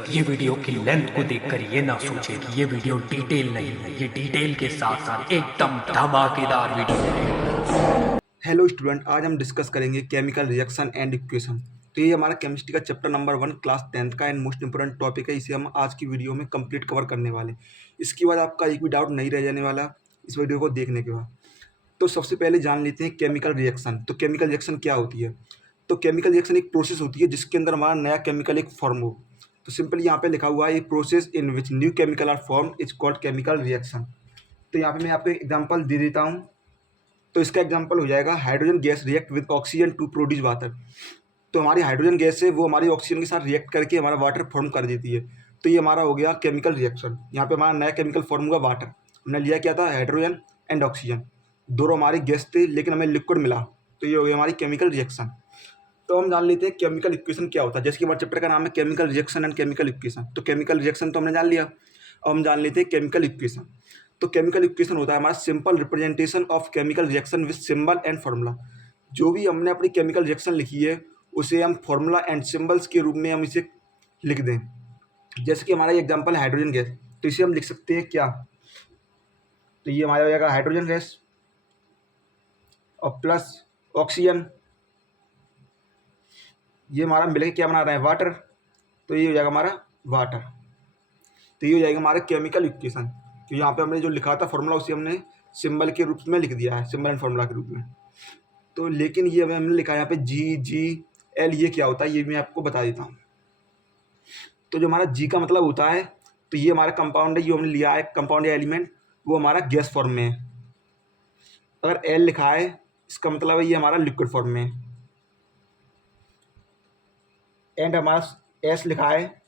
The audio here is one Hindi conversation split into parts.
ये वीडियो की लेंथ को देखकर ये ना सोचे कि ये वीडियो डिटेल नहीं है, ये डिटेल के साथ साथ एकदम धमाकेदार वीडियो है। हेलो स्टूडेंट, आज हम डिस्कस करेंगे केमिकल रिएक्शन एंड इक्वेशन। तो ये हमारा केमिस्ट्री का चैप्टर नंबर 1 क्लास 10th का एंड मोस्ट इंपोर्टेंट टॉपिक है। इसे हम आज की वीडियो में कंप्लीट कवर करने वाले। इसके बाद आपका एक भी डाउट नहीं रह जाने वाला इस वीडियो को देखने के बाद। तो सबसे पहले जान लेते हैं केमिकल रिएक्शन। तो केमिकल रिएक्शन क्या होती है? तो केमिकल रिएक्शन एक प्रोसेस होती है जिसके अंदर हमारा नया केमिकल एक फॉर्म हो। तो सिंपली यहाँ पे लिखा हुआ है, a process in which new chemical are form is called chemical reaction. तो यहाँ पे मैं आपको एक एग्जाम्पल दे देता हूँ। तो इसका एग्जांपल हो जाएगा hydrogen gas react with oxygen to produce water. तो हमारी हाइड्रोजन गैस है वो हमारी ऑक्सीजन के साथ रिएक्ट करके हमारा वाटर फॉर्म कर देती है। तो ये हमारा हो गया केमिकल रिएक्शन। यहाँ पे हमारा नया केमिकल फॉर्म हुआ वाटर। हमने लिया क्या था? Hydrogen and oxygen. दोनों हमारी गैस थे लेकिन हमें लिक्विड मिला, तो ये हो गया हमारी केमिकल रिएक्शन। तो हम जान लेते हैं केमिकल इक्वेशन क्या होता है। जैसे कि हमारे चैप्टर का नाम है chemical reaction and chemical equation. तो केमिकल रिएक्शन तो हमने जान लिया, अब हम जान लेते हैं केमिकल इक्वेशन। तो केमिकल इक्वेशन होता है हमारा simple representation of chemical reaction with symbol and formula. जो भी हमने अपनी केमिकल रिएक्शन लिखी है उसे हम फार्मूला एंड सिंबल्स के रूप में हम इसे लिख दें। जैसे कि हमारा एग्जांपल है हाइड्रोजन गैस, तो इसे हम लिख सकते हैं क्या? तो ये हमारा हो जाएगा हाइड्रोजन गैस और प्लस ऑक्सीजन, ये हमारा मिलकर क्या बना रहा है? वाटर। तो ये हो जाएगा हमारा वाटर। तो ये हो जाएगा हमारा केमिकल इक्वेशन। तो यहाँ पे हमने जो लिखा था फॉर्मूला उसे हमने सिंबल के रूप में लिख दिया है, सिंबल एंड फार्मूला के रूप में। तो लेकिन ये हमने लिखा है यहाँ पे जी जी एल, ये क्या होता है ये मैं आपको बता देता हूँ। तो जो हमारा जी का मतलब होता है, तो ये हमारा कंपाउंड है, जो हमने लिया है कंपाउंड या एलिमेंट, वो हमारा गैस फॉर्म में है। अगर एल लिखा है इसका मतलब है ये हमारा लिक्विड फॉर्म में है। एंड हमारा एस लिखा है,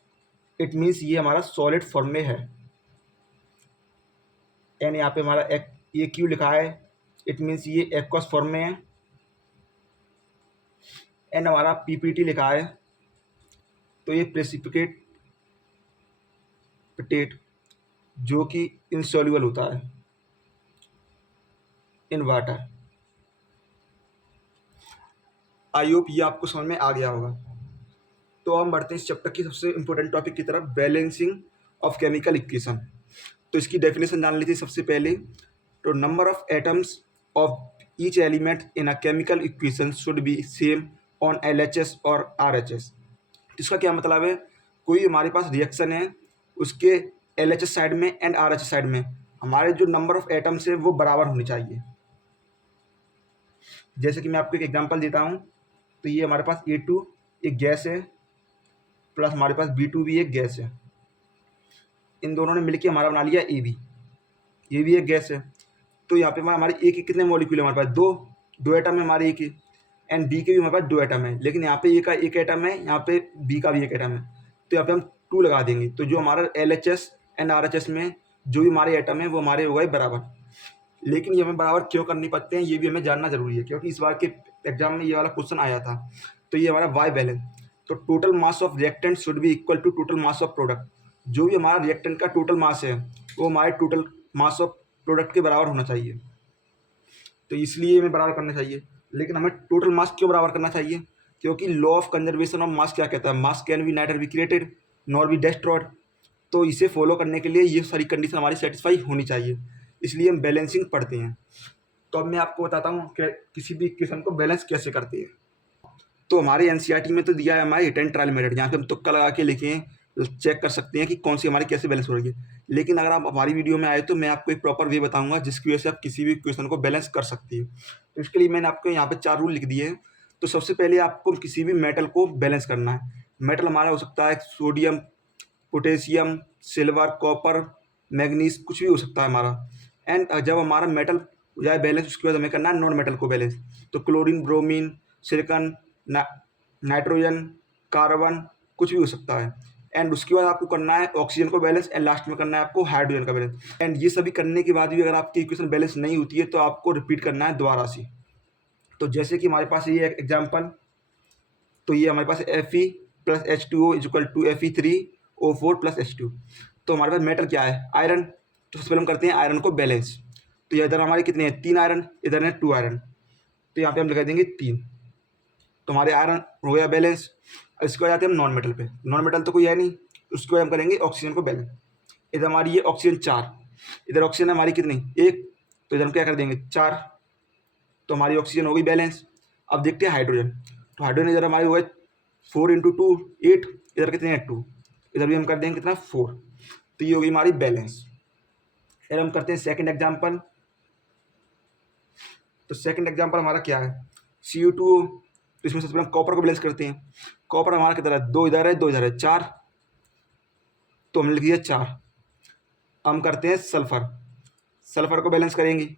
इट मीन्स ये हमारा सॉलिड फॉर्म में है। एंड यहाँ पे हमारा ये क्यू लिखा है, इट मीन्स ये एक्वस फॉर्म में है। एंड हमारा पीपीटी लिखा है, तो ये प्रेसिपिटेट जो कि इनसॉल्युबल होता है इन वाटर। आई होप ये आपको समझ में आ गया होगा। तो हम बढ़ते हैं इस चैप्टर की सबसे इंपॉर्टेंट टॉपिक की तरफ, बैलेंसिंग ऑफ केमिकल इक्वेशन। तो इसकी डेफिनेशन जान लीजिए सबसे पहले। तो number of atoms of each element in a chemical equation should be same on LHS और RHS। इसका क्या मतलब है? कोई हमारे पास रिएक्शन है, उसके LHS साइड में एंड RHS साइड में हमारे जो नंबर ऑफ एटम्स है वो बराबर होनी चाहिए। जैसे कि मैं आपको एक एग्जांपल देता हूँ। तो ये हमारे पास A2 एक गैस है, प्लस हमारे पास B2 भी एक गैस है। इन दोनों ने मिलकर हमारा बना लिया AB। ये भी एक गैस है। तो यहाँ पे हमारे ए के कितने मॉलिक्यूल है? हमारे पास दो एटम है हमारे ए के, एंड बी के भी हमारे पास 2 एटम है। लेकिन यहाँ पे ए का एक एटम है, यहाँ पे बी का भी एक एटम है। तो यहाँ पे हम 2 लगा देंगे, तो जो हमारा LHS एंड RHS में जो भी हमारे एटम है वो हमारे हो गए बराबर। लेकिन ये हमें बराबर क्यों करनी पड़ते हैं ये भी हमें जानना जरूरी है, क्योंकि इस बार के एग्जाम में ये वाला क्वेश्चन आया था। तो ये हमारा वाई बैलेंस। तो total mass of reactant should be equal to total mass of product. जो भी हमारा रिएक्टेंट का टोटल मास है वो हमारे टोटल मास ऑफ प्रोडक्ट के बराबर होना चाहिए। तो इसलिए हमें बराबर करना चाहिए। लेकिन हमें टोटल मास क्यों बराबर करना चाहिए? क्योंकि law of conservation of mass क्या कहता है? मास can be neither be created nor be destroyed. तो इसे फॉलो करने के लिए ये सारी कंडीशन हमारी सेटिस्फाई होनी चाहिए, इसलिए हम बैलेंसिंग पढ़ते हैं। तो अब मैं आपको बताता हूँ कि किसी भी इक्वेशन को बैलेंस कैसे करते हैं। तो हमारे NCERT में तो दिया है हमारी हिट एंड ट्रायल मेथड, जहाँ पे हम तुक्का लगा के लिखें, चेक कर सकते हैं कि कौन सी हमारी कैसे बैलेंस हो रही है। लेकिन अगर आप हमारी वीडियो में आए तो मैं आपको एक प्रॉपर वे बताऊंगा जिसकी वजह से आप किसी भी क्वेश्चन को बैलेंस कर सकती है। तो इसके लिए मैंने आपको यहाँ पे 4 रूल लिख दिए हैं। तो सबसे पहले आपको किसी भी मेटल को बैलेंस करना है। मेटल हमारा हो सकता है sodium, potassium, silver, copper, manganese, कुछ भी हो सकता है हमारा। एंड जब हमारा मेटल हो जाए बैलेंस, उसके बाद हमें करना है नॉन मेटल को बैलेंस। तो chlorine, bromine, silicon, nitrogen, carbon, कुछ भी हो सकता है। एंड उसके बाद आपको करना है ऑक्सीजन को बैलेंस, एंड लास्ट में करना है आपको हाइड्रोजन का बैलेंस। एंड ये सभी करने के बाद भी अगर आपकी इक्वेशन बैलेंस नहीं होती है तो आपको रिपीट करना है दोबारा से। तो जैसे कि हमारे पास ये एग्जाम्पल, तो ये हमारे पास Fe plus H2O is equal to Fe3O4 plus H2। तो हमारे पास मेटल क्या है? आयरन। तो सबसे पहले हम करते हैं आयरन को बैलेंस। तो इधर हमारे कितने हैं? 3 आयरन, इधर है 2 आयरन। तो यहाँ पे हम लगा देंगे 3। तो हमारे आयरन हो गया बैलेंस। इसके बाद जाते हैं हम नॉन मेटल पे। नॉन मेटल तो कोई है नहीं, उसको हम करेंगे ऑक्सीजन को बैलेंस। इधर हमारी ये ऑक्सीजन 4, इधर ऑक्सीजन हमारी कितनी 1, तो इधर हम क्या कर देंगे 4, तो हमारी ऑक्सीजन हो गई बैलेंस। अब देखते हैं हाइड्रोजन, तो हाइड्रोजन इधर हमारी हो गए 4 इंटू 2 8, इधर कितने हैं 2, इधर भी हम कर देंगे कितना 4, तो ये होगी हमारी बैलेंस। फिर हम करते हैं सेकंड एग्जांपल। तो सेकंड एग्जांपल हमारा क्या है CO2, तो इसमें सबसे पहले हम कॉपर को बैलेंस करते हैं। कॉपर हमारा कितना है 2 इधर है 2 इधर है 4, तो हमने लिख दिया 4। हम करते हैं सल्फर, सल्फर को बैलेंस करेंगे।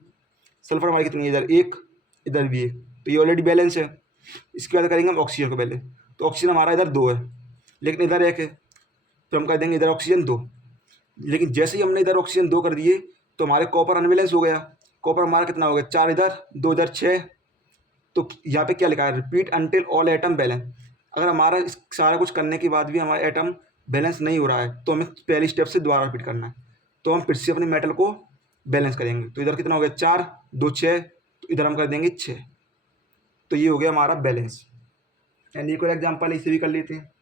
सल्फर हमारी कितनी है इधर 1 इधर भी 1, तो ये ऑलरेडी बैलेंस है। इसके बाद करेंगे हम ऑक्सीजन को बैलेंस, तो ऑक्सीजन हमारा इधर 2 है लेकिन इधर 1 है, तो हम कर देंगे इधर ऑक्सीजन 2। लेकिन जैसे ही हमने इधर ऑक्सीजन 2 कर दिए तो हमारे कॉपर अनबैलेंस हो गया। कॉपर हमारा कितना हो गया 4 इधर 2 इधर 6, तो यहाँ पे क्या लिखा है repeat until all atom balance. अगर हमारा इस सारा कुछ करने के बाद भी हमारा एटम बैलेंस नहीं हो रहा है तो हमें पहली स्टेप से दोबारा रिपीट करना है। तो हम फिर से अपने मेटल को बैलेंस करेंगे। तो इधर कितना हो गया 4 2 6, तो इधर हम कर देंगे 6, तो ये हो गया हमारा बैलेंस। एंड एक और एग्जाम्पल इसे भी कर लेते हैं।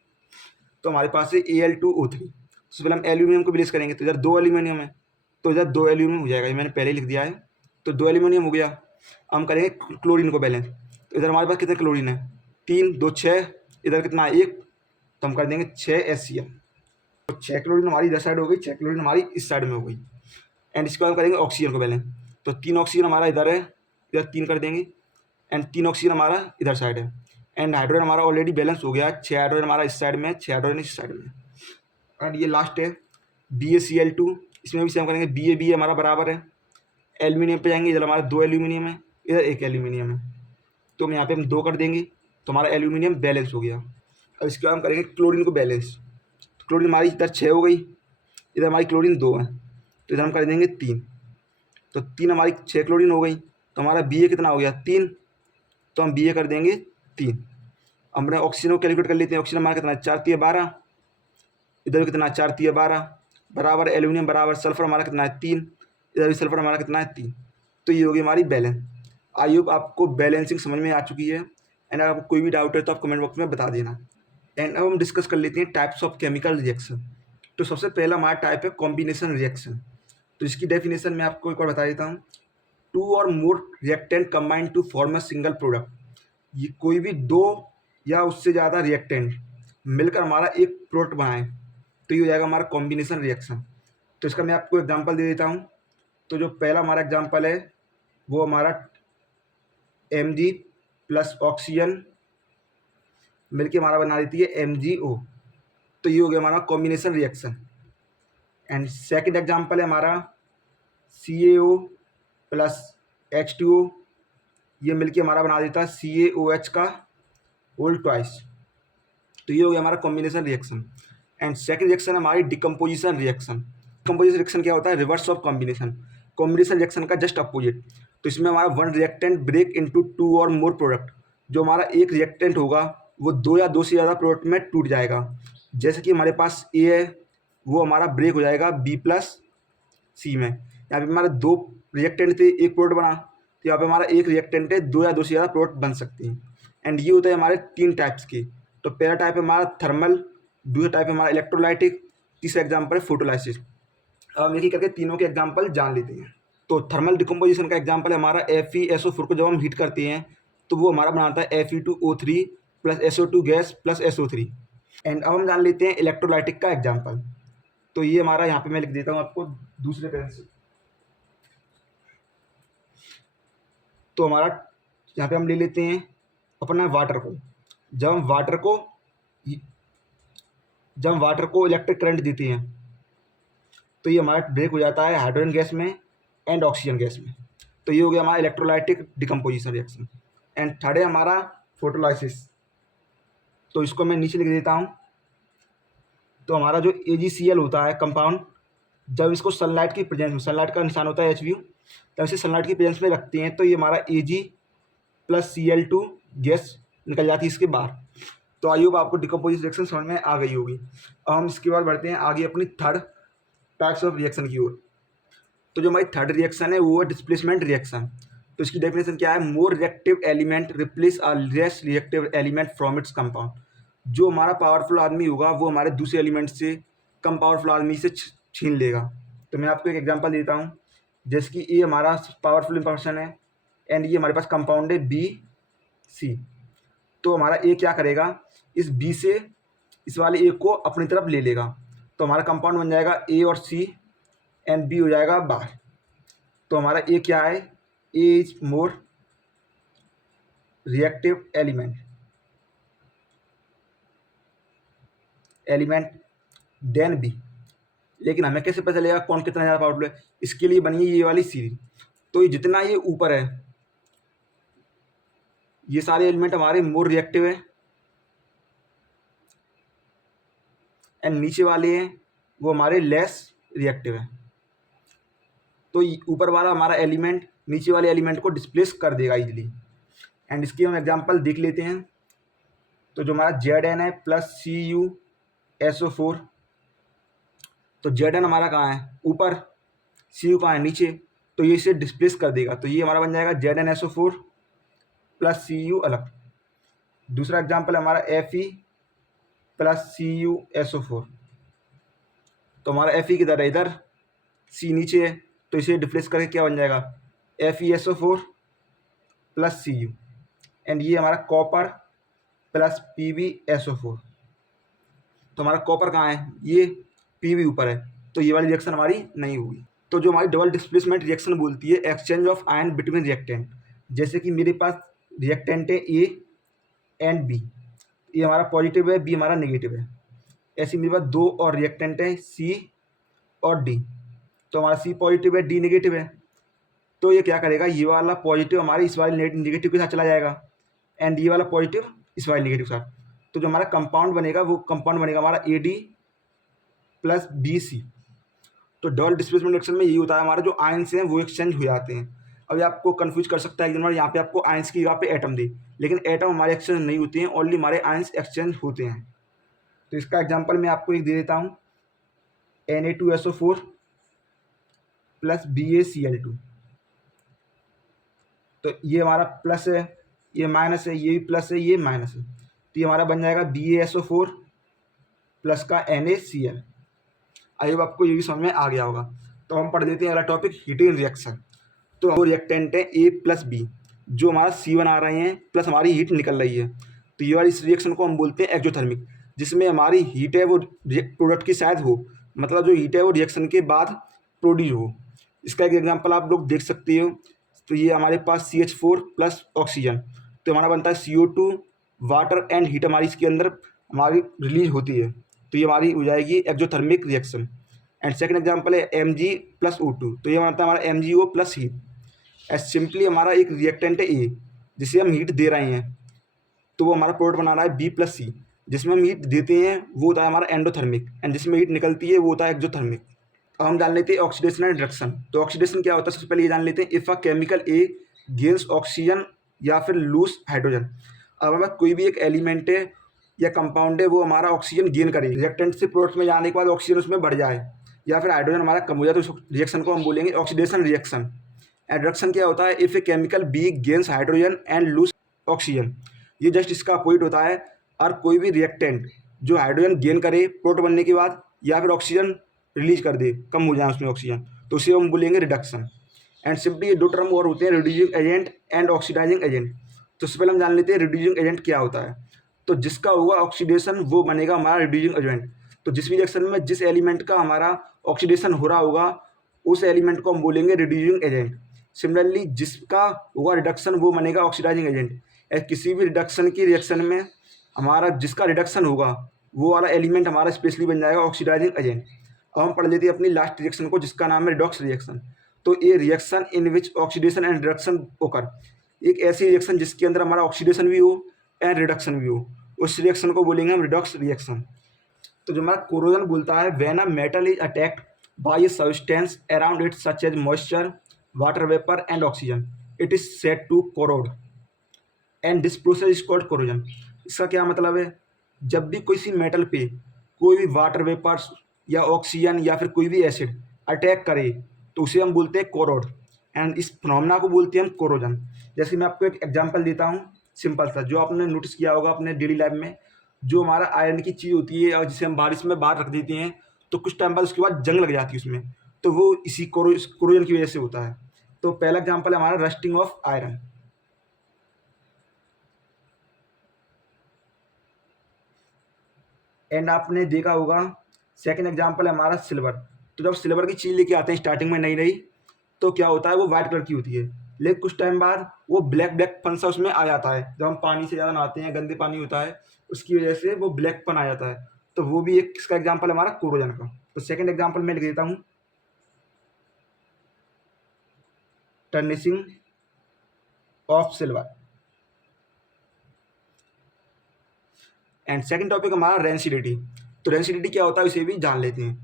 तो हमारे पास है Al2O3, सबसे पहले हम एल्यूमिनियम को बैलेंस करेंगे। तो इधर 2 एल्यूमिनियम है तो इधर 2 एल्यूमिनियम हो जाएगा, ये मैंने पहले ही लिख दिया है, तो 2 एल्यूमिनियम हो गया। हम करेंगे क्लोरीन को बैलेंस, तो इधर हमारे पास कितने क्लोरीन है 3 2 6, इधर कितना 1, तो हम कर देंगे 6 HCl। तो 6 क्लोरीन हमारी इधर साइड हो गई, 6 क्लोरीन हमारी इस साइड में हो गई। एंड इसके बाद करेंगे ऑक्सीजन को बैलेंस, तो 3 ऑक्सीजन हमारा इधर है, इधर 3 कर देंगे, एंड 3 ऑक्सीजन हमारा इधर साइड है। एंड हाइड्रोजन हमारा ऑलरेडी बैलेंस हो गया, 6 हाइड्रोजन हमारा इस साइड में है, 6 हाइड्रोजन इस साइड में। एंड ये लास्ट है BaCl2, इसमें भी सेम करेंगे, Ba हमारा बराबर है, एल्यूमिनियम पे जाएंगे, इधर हमारा 2 एल्यूमिनियम है, इधर 1 एल्यूमिनियम है, तो हम यहाँ पे हम 2 कर देंगे, तो हमारा एल्यूमिनियम बैलेंस हो गया। अब इसके बाद हम करेंगे क्लोरीन को बैलेंस, तो क्लोरीन हमारी इधर 6 हो गई, इधर हमारी क्लोरीन 2 है, तो इधर हम कर देंगे 3, तो 3 हमारी 6 क्लोरीन हो गई, तो हमारा Ba कितना हो गया 3, तो हम Ba कर देंगे 3। हमने ऑक्सीजन को कैलकुलेट कर लेते हैं, ऑक्सीजन हमारा कितना है 4 3 12, इधर कितना 4 3 12 बराबर एल्यूमिनियम बराबर सल्फर हमारा कितना है 3, इधर भी सल्फर हमारा कितना है 3, तो ये होगी हमारी बैलेंस। आई होप आपको बैलेंसिंग समझ में आ चुकी है। एंड अगर आपको कोई भी डाउट है तो आप कमेंट बॉक्स में बता देना। एंड अब हम डिस्कस कर लेते हैं टाइप्स ऑफ केमिकल रिएक्शन। तो सबसे पहला हमारा टाइप है कॉम्बिनेशन रिएक्शन। तो इसकी डेफिनेशन मैं आपको एक बार बता देता हूँ, 2 और more reactant combine to form a single product. ये कोई भी 2 या उससे ज़्यादा रिएक्टेंट मिलकर हमारा एक प्रोडक्ट बनाए तो ये हो जाएगा हमारा कॉम्बिनेशन रिएक्शन। तो इसका मैं आपको एग्जांपल दे देता हूँ। तो जो पहला हमारा एग्जांपल है वो हमारा Mg प्लस ऑक्सीजन मिलके हमारा बना देती है MgO, तो ये हो गया हमारा combination reaction. And second example है हमारा CaO प्लस H2O, ये मिलके हमारा बना देता है CaOH का होल ट्वाइस, तो ये हो गया हमारा combination reaction. And second reaction हमारी डिकम्पोजिशन रिएक्शन। डिकम्पोजिशन रिएक्शन क्या होता है reverse of combination, combination reaction का जस्ट अपोजिट। तो इसमें हमारा 1 रिएक्टेंट ब्रेक इनटू 2 और मोर प्रोडक्ट, जो हमारा एक रिएक्टेंट होगा वो 2 या 2 से ज़्यादा प्रोडक्ट में टूट जाएगा। जैसे कि हमारे पास A है वो हमारा ब्रेक हो जाएगा B प्लस C में। यहाँ पे हमारे 2 रिएक्टेंट थे, एक प्रोडक्ट बना, तो यहाँ पे हमारा एक रिएक्टेंट है, 2 या 2 से ज़्यादा प्रोडक्ट बन सकते हैं। एंड ये होता है हमारे 3 टाइप्स के। तो पहला टाइप है हमारा थर्मल, दूसरा टाइप है हमारा इलेक्ट्रोलाइटिक, तीसरा एग्जाम्पल है फोटोलाइसिस। अब हम एक ही करके तीनों के एग्जाम्पल जान लेते हैं। तो थर्मल डिकम्पोजिशन का एग्जाम्पल है हमारा FeSO4 को जब हम हीट करते हैं तो वो हमारा बनाता है Fe2O3 plus SO2 gas plus SO3। And अब हम जान लेते हैं इलेक्ट्रोलाइटिक का एग्जाम्पल। तो ये हमारा यहाँ पे मैं लिख देता हूँ आपको दूसरे पेन से। तो हमारा यहाँ पे हम ले लेते हैं अपना वाटर को। जब हम वाटर को इलेक्ट्रिक करंट देते हैं तो ये हमारा ब्रेक हो जाता है हाइड्रोजन गैस में एंड ऑक्सीजन गैस में। तो ये हो गया हमारा electrolytic decomposition reaction. And third है हमारा फोटोलाइसिस। तो इसको मैं नीचे लिख देता हूँ। तो हमारा जो AgCl होता है कंपाउंड, जब इसको सनलाइट की प्रेजेंस में, सनलाइट का निशान होता है HBU, तब इसे सनलाइट की प्रेजेंस में रखते हैं तो ये हमारा Ag प्लस Cl2 गैस निकल जाती है इसके बाहर। तो आई होप आपको डिकम्पोजिशन रिएक्शन समझ में आ गई होगी। अब हम इसके बाद बढ़ते हैं आगे अपनी थर्ड टाइप्स ऑफ रिएक्शन की ओर। तो जो हमारी थर्ड रिएक्शन है वो है डिस्प्लेसमेंट रिएक्शन। तो इसकी डेफिनेशन क्या है, मोर reactive element replace a less reactive element from its compound. जो हमारा पावरफुल आदमी होगा वो हमारे दूसरे एलिमेंट से कम पावरफुल आदमी से छीन लेगा। तो मैं आपको एक एग्जांपल देता हूँ, जैसे कि ए हमारा पावरफुल इंफॉर्मेशन है एंड ये हमारे पास कंपाउंड है बी सी। तो हमारा ए क्या करेगा, इस बी से इस वाले ए को अपनी तरफ ले लेगा। तो हमारा कंपाउंड बन जाएगा ए और सी एंड बी हो जाएगा बाहर। तो हमारा ए क्या है, A is more reactive element than B. लेकिन हमें कैसे पता चलेगा कौन कितना ज़्यादा पावरफुल है, इसके लिए बनी है ये वाली सीरीज। तो ये जितना ये ऊपर है ये सारे एलिमेंट हमारे मोर रिएक्टिव है एंड नीचे वाले हैं वो हमारे लेस रिएक्टिव है। तो ऊपर वाला हमारा एलिमेंट नीचे वाले एलिमेंट को डिस्प्लेस कर देगा इजीली। एंड इसकी हम एग्जांपल देख लेते हैं। तो जो हमारा Zn है प्लस CuSO4, तो Zn हमारा कहाँ है ऊपर, Cu कहाँ है नीचे, तो ये इसे डिस्प्लेस कर देगा। तो ये हमारा बन जाएगा ZnSO4 प्लस Cu अलग। दूसरा एग्जांपल हमारा Fe प्लस CuSO4, तो हमारा Fe किधर है, इधर, C नीचे है, तो इसे डिस्प्लेस करके क्या बन जाएगा FeSO4 प्लस Cu। एंड ये हमारा कॉपर प्लस PbSO4, तो हमारा कॉपर कहाँ है, ये Pb ऊपर है, तो ये वाली रिएक्शन हमारी नहीं होगी। तो जो हमारी डबल डिस्प्लेसमेंट रिएक्शन बोलती है exchange of ion between reactant. जैसे कि मेरे पास रिएक्टेंट है ए एंड बी, ये हमारा पॉजिटिव है, बी हमारा नेगेटिव है। ऐसे मेरे पास दो और रिएक्टेंट है सी और डी, तो हमारा सी पॉजिटिव है, डी नेगेटिव है। तो ये क्या करेगा, ये वाला पॉजिटिव हमारे इस वाले नेगेटिव के साथ चला जाएगा एंड ये वाला पॉजिटिव इस वाले नेगेटिव के साथ। तो जो हमारा कंपाउंड बनेगा वो कंपाउंड बनेगा हमारा A D plus B C. तो डबल डिस्प्लेसमेंट रिएक्शन में यही होता है, हमारे जो आयंस हैं वो एक्सचेंज हो जाते हैं। अब ये आपको कंफ्यूज कर सकता है कि यहाँ पे आपको आयंस की जगह पे एटम दे, लेकिन एटम हमारे एक्सचेंज नहीं होते हैं, ओनली हमारे आयंस एक्सचेंज होते हैं। तो इसका एग्जांपल मैं आपको एक दे देता हूँ, Na2SO4 प्लस BaCl2। तो ये हमारा प्लस है, ये माइनस है, ये भी प्लस है, ये माइनस है, तो ये हमारा बन जाएगा BaSO4 प्लस का NaCl। आई होप आपको ये भी समझ में आ गया होगा। तो हम पढ़ लेते हैं अगला टॉपिक, हीटिंग रिएक्शन। तो वो रिएक्टेंट है A प्लस बी, जो हमारा C बना रहे हैं प्लस हमारी हीट निकल रही है। तो ये वाली इस रिएक्शन को हम बोलते हैं एक्जोथर्मिक, जिसमें हमारी हीट है वो प्रोडक्ट की शायद हो, मतलब जो हीट है वो रिएक्शन के बाद प्रोड्यूस हो। इसका एक एग्जांपल आप लोग देख सकते हो। तो ये हमारे पास CH4 प्लस ऑक्सीजन, तो हमारा बनता है CO2, वाटर एंड हीट हमारी इसके अंदर हमारी रिलीज होती है, तो ये हमारी हो जाएगी exothermic reaction. And second example है Mg प्लस O2, तो ये बनता है हमारा MgO plus heat. As simply हमारा एक रिएक्टेंट है A जिसे हम हीट दे रहे हैं, तो वो हमारा प्रोडक्ट बना रहा है B प्लस सी, जिसमें हम हीट देते हैं वो होता है हमारा एंडोथर्मिक, एंड जिसमें हीट निकलती है वो होता है एक्जोथर्मिक। अब हम जान लेते हैं ऑक्सीडेशन एंड रिडक्शन। तो ऑक्सीडेशन क्या होता है, सबसे पहले ये जान लेते हैं, if a chemical A gains oxygen या फिर लूज हाइड्रोजन। अब हमारा कोई भी एक एलिमेंट है या कंपाउंड है वो हमारा ऑक्सीजन गेन करे, रिएक्टेंट से प्रोडक्ट में जाने के बाद ऑक्सीजन उसमें बढ़ जाए या फिर हाइड्रोजन हमारा कम हो जाए, तो उस रिएक्शन को हम बोलेंगे ऑक्सीडेशन रिएक्शन। एंड रिडक्शन क्या होता है, if a chemical B gains hydrogen and lose oxygen, ये जस्ट इसका अपोजिट होता है। और कोई भी रिएक्टेंट जो हाइड्रोजन गेन करे प्रोडक्ट बनने के बाद या फिर ऑक्सीजन रिलीज कर दे, कम हो जाए उसमें ऑक्सीजन, तो उसे हम बोलेंगे रिडक्शन। एंड सिंपली ये दो टर्म और होते हैं, reducing agent and oxidising agent. तो सबसे पहले हम जान लेते हैं रिड्यूसिंग एजेंट क्या होता है। तो जिसका होगा ऑक्सीडेशन वो बनेगा हमारा रिड्यूसिंग एजेंट। तो जिस भी रिएक्शन में जिस एलिमेंट का हमारा ऑक्सीडेशन हो रहा होगा उस एलिमेंट को हम बोलेंगे रिड्यूसिंग एजेंट। सिमिलरली जिसका होगा रिडक्शन वो बनेगा ऑक्सीडाइजिंग एजेंट। किसी भी रिडक्शन की रिएक्शन में हमारा जिसका रिडक्शन होगा वो वाला एलिमेंट हमारा स्पेशली बन जाएगा ऑक्सीडाइजिंग एजेंट। अब हम पढ़ लेते हैं अपनी लास्ट रिएक्शन को, जिसका नाम है रिडॉक्स रिएक्शन। तो ये reaction in which oxidation and reduction ओकर, एक ऐसी रिएक्शन जिसके अंदर हमारा ऑक्सीडेशन भी हो एंड रिडक्शन भी हो, उस रिएक्शन को बोलेंगे हम रिडॉक्स रिएक्शन। तो जो हमारा कोरोजन बोलता है, when a metal is attacked by a substance around it such as moisture, water vapour and oxygen, it is said to corrode and this process is called corrosion. इसका क्या मतलब है, जब भी किसी मेटल पे कोई भी वाटर वेपर्स या ऑक्सीजन या फिर कोई भी एसिड अटैक करे तो उसे हम बोलते हैं कोरोड, एंड इस फिनोमेना को बोलते हैं हम कोरोजन। जैसे मैं आपको एक एग्जांपल देता हूँ सिंपल सा, जो आपने नोटिस किया होगा अपने डेली लाइफ में, जो हमारा आयरन की चीज़ होती है और जिसे हम बारिश में बाहर रख देते हैं तो कुछ टाइम बाद उसके बाद जंग लग जाती है उसमें, तो वो इसी कोरोजन की वजह से होता है। तो पहला एग्जाम्पल है हमारा रस्टिंग ऑफ आयरन। एंड आपने देखा होगा सेकंड एग्जाम्पल है हमारा सिल्वर। तो जब सिल्वर की चीज़ लेके आते हैं स्टार्टिंग में नई नई, तो क्या होता है वो वाइट कलर की होती है, लेकिन कुछ टाइम बाद वो ब्लैक ब्लैक पन सा उसमें आ जाता है। जब हम पानी से ज़्यादा नहाते हैं, गंदे पानी होता है, उसकी वजह से वो ब्लैक पन आ जाता है। तो वो भी एक इसका एग्जाम्पल है हमारा कोरोजन का। तो सेकंड एग्जाम्पल मैं लिख देता हूँ, tarnishing of silver. And second topic हमारा रेंसिडिटी। तो रेंसिडिटी क्या होता है इसे भी जान लेते हैं।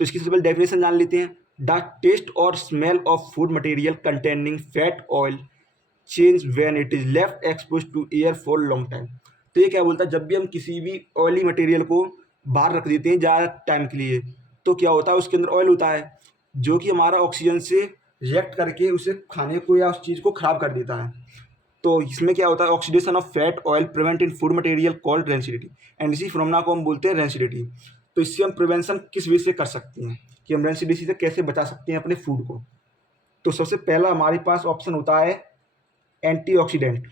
तो इसकी सबसे पहले डेफिनेशन जान लेते हैं। द टेस्ट और smell of food material containing fat oil change when it is left expose to air for long time. तो ये क्या बोलता है, जब भी हम किसी भी ऑयली मटेरियल को बाहर रख देते हैं ज़्यादा टाइम के लिए, तो क्या होता है उसके अंदर ऑयल होता है जो कि हमारा ऑक्सीजन से रिएक्ट करके उसे खाने को या उस चीज़ को खराब कर देता है। तो इसमें क्या होता है, oxidation of fat oil prevent in food material called rancidity. And इसी फिनोमेना को हम बोलते हैं रेंसिडिटी। तो इससे हम प्रिवेंशन किस वे से कर सकते हैं कि हम रेंसिडिटी से कैसे बचा सकते हैं अपने फूड को। तो सबसे पहला हमारे पास ऑप्शन होता है एंटीऑक्सीडेंट।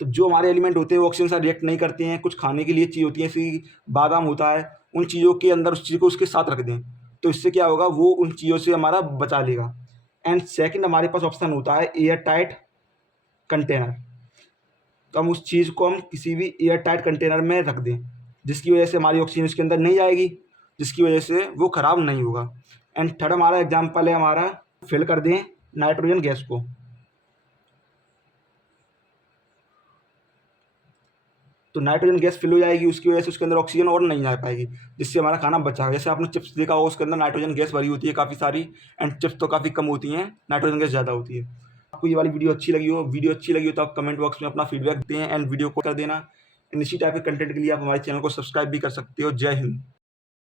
तो जो हमारे एलिमेंट होते हैं वो ऑक्सीजन से रिएक्ट नहीं करते हैं, कुछ खाने के लिए चीज़ होती है जैसे बादाम होता है, उन चीज़ों के अंदर उस चीज़ को उसके साथ रख दें, तो इससे क्या होगा वो उन चीज़ों से हमारा बचा लेगा। एंड सेकंड हमारे पास ऑप्शन होता है एयर टाइट कंटेनर। तो हम उस चीज़ को हम किसी भी एयर टाइट कंटेनर में रख दें जिसकी वजह से हमारी ऑक्सीजन उसके अंदर नहीं जाएगी, जिसकी वजह से वो ख़राब नहीं होगा। एंड थर्ड हमारा एग्जाम्पल है हमारा फिल कर दें नाइट्रोजन गैस को। तो नाइट्रोजन गैस फिल हो जाएगी, उसकी वजह से उसके अंदर ऑक्सीजन और नहीं आ पाएगी, जिससे हमारा खाना बचा। जैसे आपने चिप्स देखा होगा उसके अंदर नाइट्रोजन गैस भरी होती है काफ़ी सारी, एंड चिप्स तो काफ़ी कम होती हैं, नाइट्रोजन गैस ज़्यादा होती है। आपको ये वाली वीडियो अच्छी लगी हो तो आप कमेंट बॉक्स में अपना फीडबैक दें एंड वीडियो को कर देना। एंड इसी टाइप के कंटेंट के लिए आप हमारे चैनल को सब्सक्राइब भी कर सकते हो। जय हिंद।